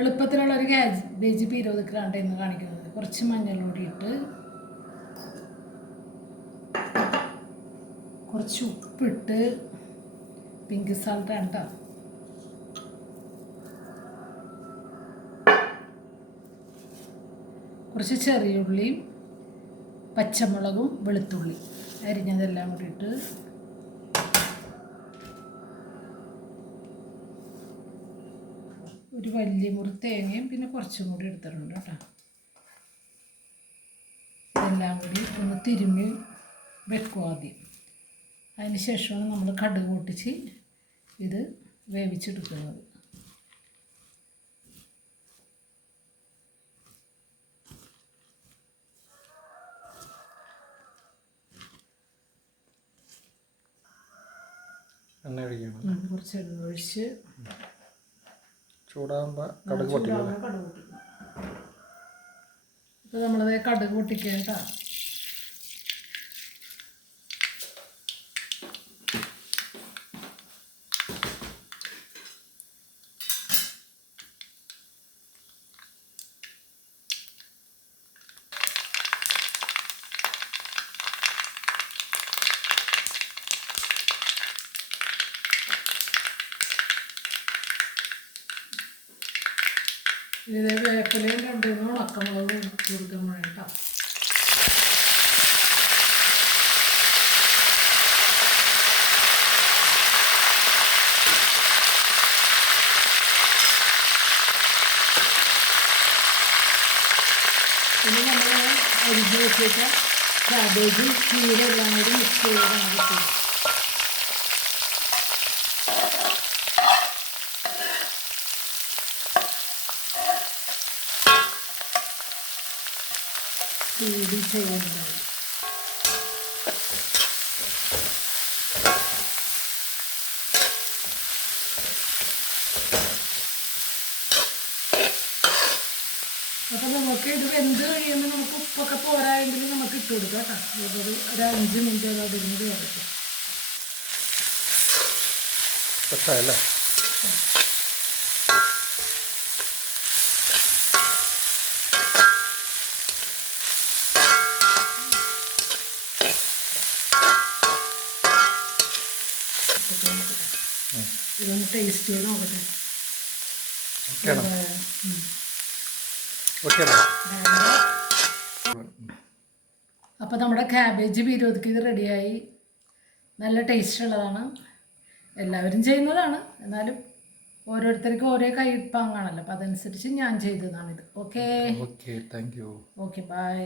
എളുപ്പത്തിലുള്ള ഒരു കാബേജ് പീരോതിക്കലാണ് ഇന്ന് കാണിക്കുന്നത്. കുറച്ച് മഞ്ഞൾപ്പൊടി ഇട്ട് കുറച്ച് ഉപ്പിട്ട് പിങ്ക് സാൾട്ട് ആണ്. കുറച്ച് ചെറിയ ഉള്ളിയും പച്ചമുളകും വെളുത്തുള്ളി അരിഞ്ഞതെല്ലാം കൂടി ഇട്ട് ഒരു വലിയ മുറി തേങ്ങയും പിന്നെ കുറച്ചും കൂടി എടുത്തിട്ടുണ്ട് കേട്ടോ. ഇതെല്ലാം കൂടി ഒന്ന് തിരുമ്മി വെക്കും ആദ്യം. അതിന് ശേഷമാണ് നമ്മൾ കടുക് പൊട്ടിച്ച് ഇത് വേവിച്ചെടുക്കുന്നത്. കുറച്ച് എണ്ണ ഒഴിച്ച് ചൂടാകുമ്പോൾ കടുക് പൊട്ടിക്കും. ഇപ്പോൾ നമ്മളത് കടുക് പൊട്ടിക്കേണ്ട. ഇത് വേപ്പിലയും 2 ഉണക്കമുളകും ഇട്ട് കൊടുക്കാൻ വേണ്ട. പിന്നെ നമ്മൾ അരിഞ്ഞ് വെച്ച കാബേജ് ചീര എല്ലാം കൂടി മിക്സ് ചെയ്താണ് കിട്ടുന്നത്. കൂടി ചെയ്യുന്നതാണ്. അപ്പം നമുക്ക് ഇത് വെന്ത് കഴിയുമ്പോൾ നമുക്ക് ഉപ്പൊക്കെ പോരായെങ്കിൽ നമുക്ക് ഇട്ട് കൊടുക്കാം കേട്ടോ. ഒരു 5 മിനിറ്റ് അത് ഇരുന്ന് വേറൊക്കെ ഇതൊന്ന് ടേസ്റ്റ് ചെയ്ത് നോക്കട്ടെ. അപ്പോൾ നമ്മുടെ കാബേജ് പീരോതിക്ക് ഇത് റെഡിയായി. നല്ല ടേസ്റ്റ് ഉള്ളതാണ്. എല്ലാവരും ചെയ്യുന്നതാണ്, എന്നാലും ഓരോരുത്തർക്കും ഓരോ കൈപ്പാങ്ങാണല്ലോ. അപ്പോൾ അതനുസരിച്ച് ഞാൻ ചെയ്തതാണിത്. Okay, thank you. Okay, by.